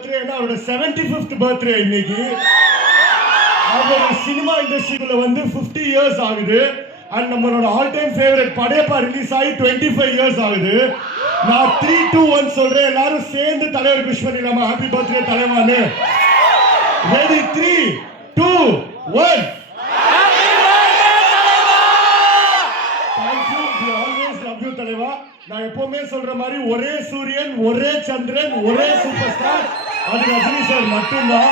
பர்த்டேனா அவரோட 75th birthday இன்னைக்கு. அவர் cinema இண்டஸ்ட்ரிக்குள்ள வந்து 50 இயர்ஸ் ஆகுது. அண்ட் நம்மளோட all time favourite Padayappa release ஆகி 25 இயர்ஸ் ஆகுது. நான் 3, 2, 1 சொல்றேன். எல்லாரும் சேர்ந்து தலைவர் விஷ் பண்ணிடலாமா? ஹாப்பி பர்த்டே தலைவானு. ரெடி 3, 2, 1. தலைவா, நான் எப்பவுமே சொல்ற மாதிரி ஒரே சூரியன், ஒரே சந்திரன், ஒரே சூப்பர் ஸ்டார், அது ரஜினி சார் மட்டும்தான்.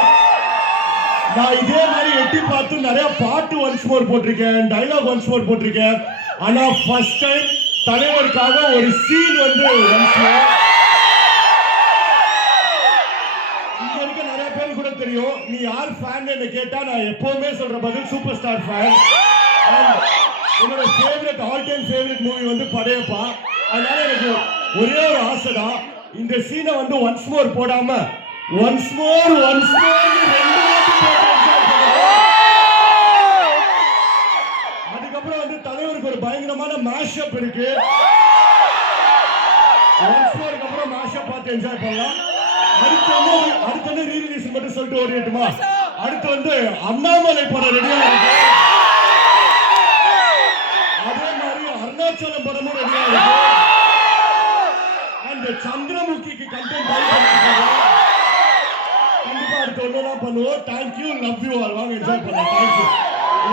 நான் இதே மாதிரி எட்டி பார்த்து நிறைய பாட்டு ஒன்ஸ் மோர் போட்டிருக்கேன், டைலாக் ஒன்ஸ் மோர் போட்டிருக்கேன். ஆனா ஃபர்ஸ்ட் டைம் தலைவருக்காக ஒரு சீன் வந்து ஒன்ஸ் மோர். இங்க இருக்க நிறைய பேர் கூட தெரியும். நீ யார் ஃபேன் கேட்டா நான் எப்பவுமே சொல்ற பதில் சூப்பர் ஸ்டார் ஃபேன். என்னோட favourite all time favourite movie வந்து படையப்பா. அதனால எனக்கு ஒரே ஒரு ஆசை தான், இந்த சீனை வந்து ஒன்ஸ் மோர் போடாம ஒன்ஸ் மோர் அதுக்கப்புறம் வந்து தலைவருக்கு ஒரு பயங்கரமான மேஷப் இருக்கு. ஒன்ஸ் மோருக்கு அப்புறம் மேஷப் பார்த்து என்ஜாய் பண்ணலாம். அடுத்து வந்து ரீ ரிலீஸ் மட்டும் சொல்லிட்டு ஓடிட்டுமா? அடுத்து வந்து அண்ணாமலை படம் ரெடியா இருக்கு. அருணாச்சலம் படமும் ரெடியா இருக்கு. அந்த சந்திரமுகிக்கு கண்டென்ட் கண்டிப்பா அடுத்து ஒண்ணா பண்ணுவோம். Thank you, love you all. வாங்க என்ஜாய் பண்ணலாம். Thank you,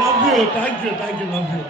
love you, thank you, love you.